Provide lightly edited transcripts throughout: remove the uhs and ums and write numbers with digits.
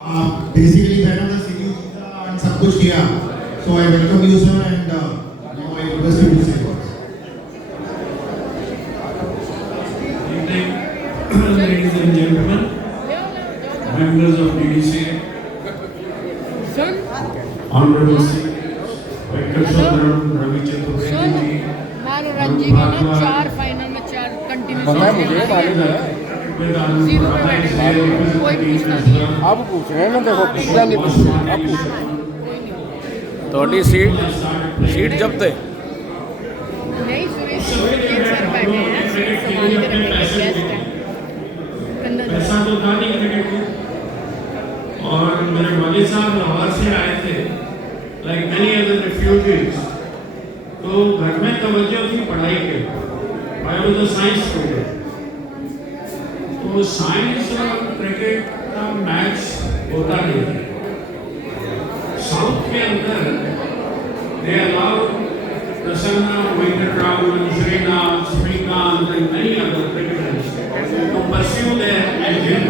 Basically बैठा था सीधी and सब कुछ किया. So I welcome you sir and now I request you to say words. Ladies and gentlemen, members of DDCA, Honorable Venkateswaran Ravi Chaturvedi ji, Ranji के ना 4 final में 4 continuous zero पे बैठे हैं, कोई पूछना नहीं है। आप पूछ रहे हैं ना, देखो पिछला नहीं पूछ रहे, आप पूछ रहे हैं थोड़ी सीट जब तक नहीं सुरेश सर बैठे हैं, संभाल के रखेंगे, गेस्ट हैं पैसा तो था नहीं क्रिकेट को, और मेरे वालिद साहब लाहौर से आए थे, लाइक मैनी अदर रिफ्यूजीज, तो घर में तवज्जो थी पढ़ाई के, I was a science student, तो साइंस और क्रिकेट का मैच होता नहीं है। साउथ के अंदर they allow Prasanna, Venkataraman, Srikanth and many other cricketers to pursue their engine,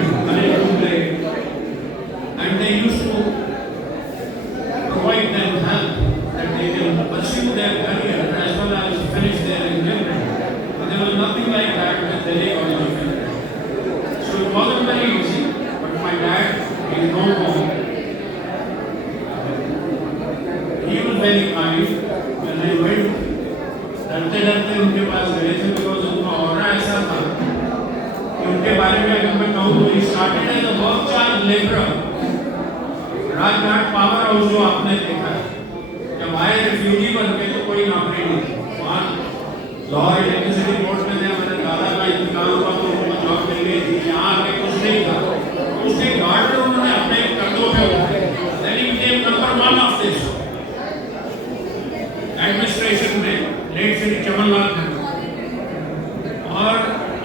and they used to provide them help that they can pursue their career as well as finish their engagement. But there was nothing like that with Delhi College of Cricket. So it wasn't very easy, but my dad, he no more. He was very kind when I went. डरते डरते उनके पास गए थे, because उनका order ऐसा था कि उनके बारे में अगर मैं कहूँ, he started as a work charge labourer. Rajghat power house जो आपने देखा है, जब आए रिफ्यूजी बन के तो कोई नौकरी नहीं थी वहाँ। लाहौर इलेक्ट्रिसिटी बोर्ड में थे, मेरे दादा का इंतकाल हुआ तो उनको जॉब मिल गई थी, यहाँ आके कुछ नहीं था, उसके गार्ड उन्होंने अपने कंधों पे उठाए। Then he became number 1 of this administration में, लेट श्री चमनलाल नेहरू, और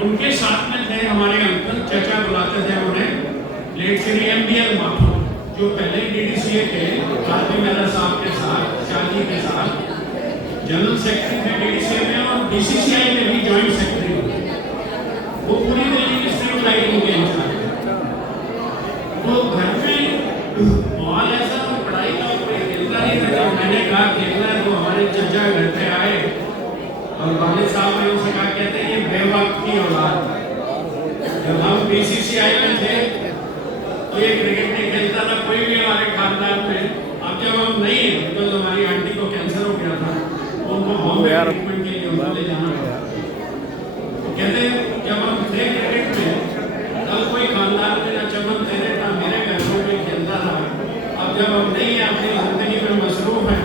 उनके साथ में थे हमारे अंकल, चचा बुलाते थे उन्हें, लेट श्री MBL माथुर, जो पहले DDCA के आदमी मेरा साहब के साथ, शादी के साथ जनरल सेक्रेटरी थे DDCA में, और BCCI में भी जॉइंट सेक्रेटरी। वो पूरी दिल्ली की स्ट्रीट लाइटिंग के इंचार्ज। वो घर में माहौल ऐसा, पढ़ाई का कोई खेलता नहीं था। मैंने कहा खेलना है तो हमारे चचा घर पे आए और वालिद साहब ने उनसे कहा, कहते हैं ये बेवक्त की औलाद। जब हम BCCI में थे तो ये क्रिकेट नहीं खेलता था कोई भी हमारे खानदान में। अब जब हम नहीं है, तो हमारी आंटी को कैंसर हो गया था, तो उनको बॉम्बे ट्रीटमेंट के लिए उनको ले जाना पड़ा। तो कहते जब हम थे क्रिकेट में तब कोई खानदान में ना चमन थे ना मेरे घर में कोई खेलता था। अब जब हम नहीं है, अपनी जिंदगी में मसरूफ है,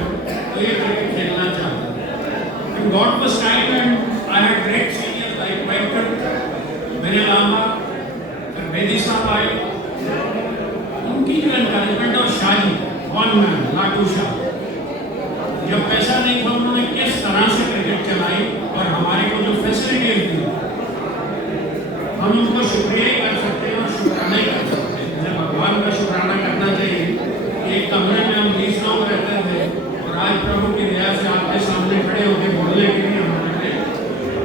तो ये क्रिकेट खेलना चाहते हैं। God was kind and I had great seniors like Venkat, मेरे लामा, फिर बेदी साहब आए, उनकी जो एनकरेजमेंट और शादी, वन मैन लाटू शाह, जब पैसा नहीं था उन्होंने किस तरह से क्रिकेट चलाई और हमारे को जो फैसिलिटीज दी, हम उनको शुक्रिया ही कर सकते हैं और शुक्राना ही कर सकते हैं। जब भगवान का शुक्राना करना चाहिए। एक कमरे में हम 20 लोग रहते थे और आज प्रभु की दया से आपके सामने खड़े होकर बोलने के लिए हमारे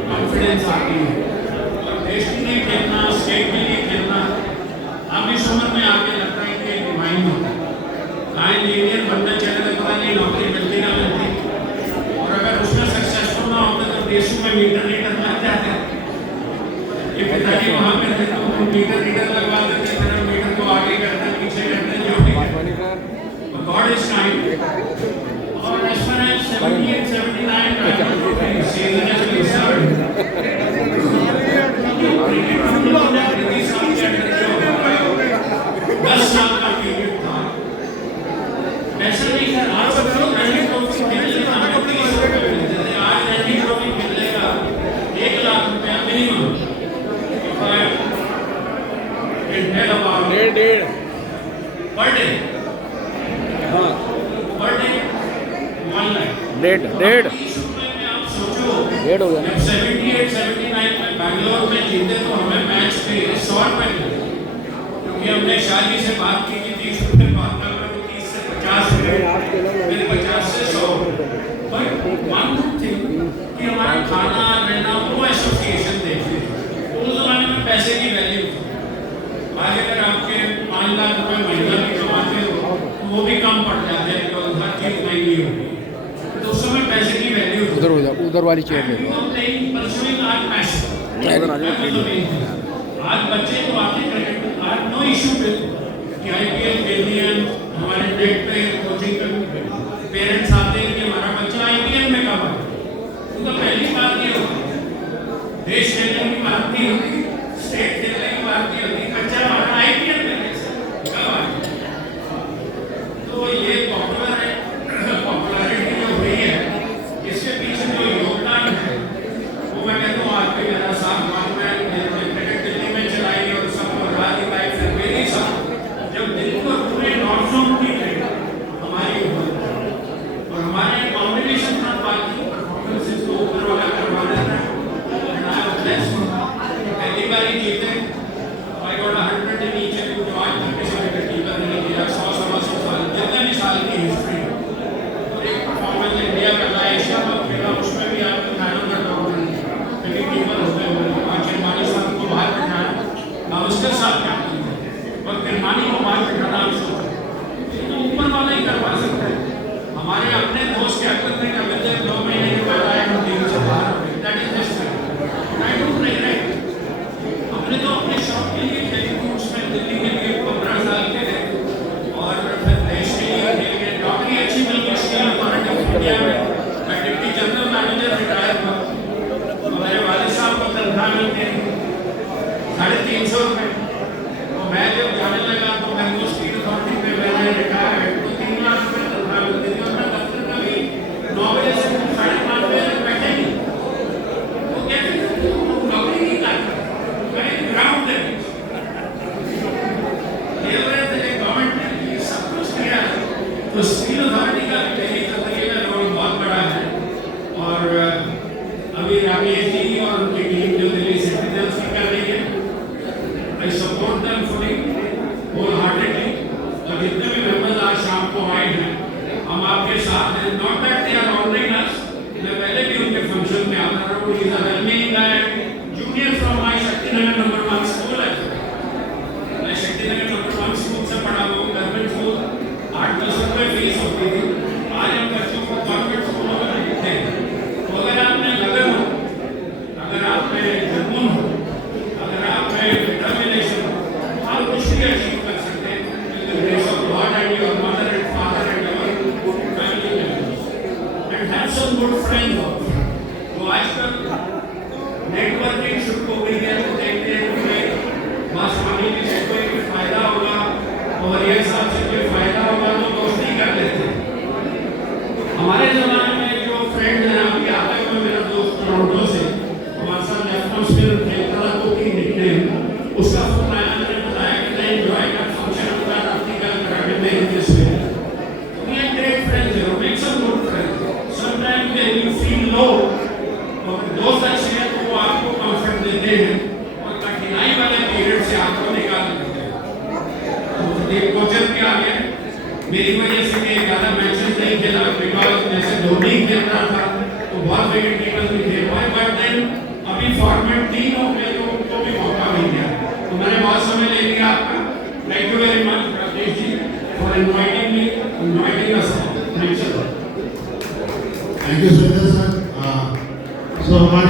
कॉन्फिडेंस आती है। और देश के लिए खेलना, स्टेट के लिए खेलना, अब इस उम्र में आके लगता है कि डिवाइन होता है। कहाँ इंजीनियर बनना चाहते थे, पता नहीं नौकरी मिलती ना मिलती, और अगर उसमें सक्सेसफुल ना होते तो देशों में मीटर रीडर लग जाते। ये पिताजी वहाँ पे थे तो मीटर रीडर लगवा देते, फिर मीटर को आगे करते पीछे करते, जो भी God is kind. और as far as 78-79 का season is concerned, क्रिकेट हम लोगों ने प्रति साल के अंदर जो 10 साल का पीरियड था, ऐसा नहीं था। आज सब लोग रणजी ट्रॉफी खेलने का हमको 30 रुपए मिलते थे, आज रणजी ट्रॉफी खेलने का 1 लाख रुपया मिनिमम। डेढ़ पर डे, हाँ पर डे 1 लाख। डेढ़ 30 रुपए में आप सोचो, डेढ़ हो गया। जब 78-79 में बैंगलोर में जीते तो हमें मैच पे 100 रुपए मिले, क्योंकि हमने शादी से बात की कि 30 रुपए बात ना करो, 30 से 50 रुपए, फिर 50 से 100। बट वन थिंग कि हमारा खाना रहना वो एसोसिएशन देखते थे। उस जमाने में पैसे की वैल्यू थी। आज अगर आपके 5 लाख में महिला भी कमाते हो तो वो भी कम पड़ जाते हैं, तो हर चीज महंगी होगी। तो उस समय पैसे की वैल्यू उधर हो जाओ, उधर वाली चेयर ले लो। आज बच्चे तो आते क्रिकेट, आज नो इशू कि IPL खेलनी है, हमारे नेट पे कोचिंग पे पेरेंट्स आते हैं कि हमारा बच्चा IPL में कब आए। तो पहली बात ये होती, देश खेलने की बात नहीं होती, स्टेट खेलने की बात नहीं होती, बच्चा हमारा IPL में कब आए। तो ये पॉपुलैरिटी जो हुई है, इसके पीछे जो योगदान है वो मैं कहता हूँ आज के मेरा साथ क्रिकेट दिल्ली में चलाई और सब राजी लाइफ है मेरी साथ, जब दिल्ली को पूरे नॉर्थ जोन की हमारी और हमारे कॉम्बिनेशन था बाकी परफॉर्मेंसेस को ऊपर वाला करवा देना पहली बार ही जीते। I got 100 in each and जो आज तक किसी ने टीम नहीं किया 100 साल जितने भी साल की हिस्ट्री और एक परफॉर्मेंस इंडिया का था एशिया कप खेला, उसमें भी आपको फाइनल करना होगा क्योंकि कीपर होते हैं आज किरमानी साहब को बाहर बिठाया ना उसके साथ क्या और किरमानी को बाहर बिठाना तो ऊपर वाला ही करवा सकता है। हमारे अपने दोस्त क्या करते हैं कि 2 महीने के बाद आए हम टीम से बाहर हो गए, that is just I don't regret. हमने तो अपने शौक के लिए खेली थी, उसमें दिल्ली के लिए 15 साल खेले और फिर देश के लिए खेले, नौकरी अच्छी मिल गई स्टील अथॉरिटी ऑफ इंडिया में, मैं डिप्टी जनरल मैनेजर रिटायर हुआ, तो मेरे वाले साहब को तनख्वाह मिलती थी 350 रुपये। तो मैं जब जाने लगा तो मैं वो स्टील अथॉरिटी में मैंने रिटायर तो 3 लाख रुपये तनख्वाह मिलती थी और मैं दफ्तर का भी 9 बजे से 5:30 बजे तक बैठे नहीं। वो कहते थे नौकरी नहीं करता, मैं ग्राउंड पे गवर्नमेंट ने सब कुछ किया है। तो स्टील अथॉरिटी का दिल्ली का रोल बहुत बड़ा है और अभी राकेश जी और उनकी टीम जो दिल्ली सिटीजन्स की कर रही है, I support them fully whole heartedly. और जितने भी मेंबर्स आज शाम को आए हैं हम आपके साथ हैं, not that they are honouring us, मैं पहले भी उनके फंक्शन में आता रहा हूँ, is a well meaning guy, junior from my Shaktinagar number 1 school है। मैं शक्तिनगर नंबर 1 स्कूल से पढ़ा हुआ हूँ, गवर्नमेंट स्कूल 8-10 रुपये फीस होती थी, आज हम बच्चों को गवर्नमेंट स्कूलों में लिखते हैं। तो अगर आपने लगन हो, अगर आप में जुनून हो, अगर आप में डिटर्मिनेशन हो, आप कुछ भी अचीव कर सकते हैं। Grace of God and your mother and father and your family members and have some good friends. तो आजकल नेटवर्किंग शुरू हो गई है, तो देखते हैं कि बस आने से कोई फायदा होगा और ये सब से कोई फायदा होगा तो दोस्ती कर लेते हैं। हमारे जमाने में जो फ्रेंड हैं, अभी आते हुए मेरा दोस्त टोरंटो से हमारे साथ एटमॉस्फेयर खेलता था तो की निकनेम उसका फोन आया, मैंने बताया कि नहीं एंजॉय का फंक्शन होता है आर्टिकल कराटे में इंग्लिश में, we are great friends, you make some good friends. Sometimes when you feel low और दोस्त अच्छे हैं तो वो आपको कंफर्ट देते हैं और कठिनाई वाले पीरियड से आपको निकाल देते हैं। तो एक कोचर भी आ गया मेरी वजह से कि ज़्यादा मैचेस नहीं खेला, बिकॉज जैसे धोनी खेल रहा था तो बहुत विकेट कीपर्स भी खेल पाए, बट देन अभी फॉर्मेट 3 हो गया तो उनको भी मौका मिल गया। तो मैंने बहुत समय ले लिया आपका, thank you very much Rakesh ji for inviting me, inviting us. Thank you Surendra sir. So हमारे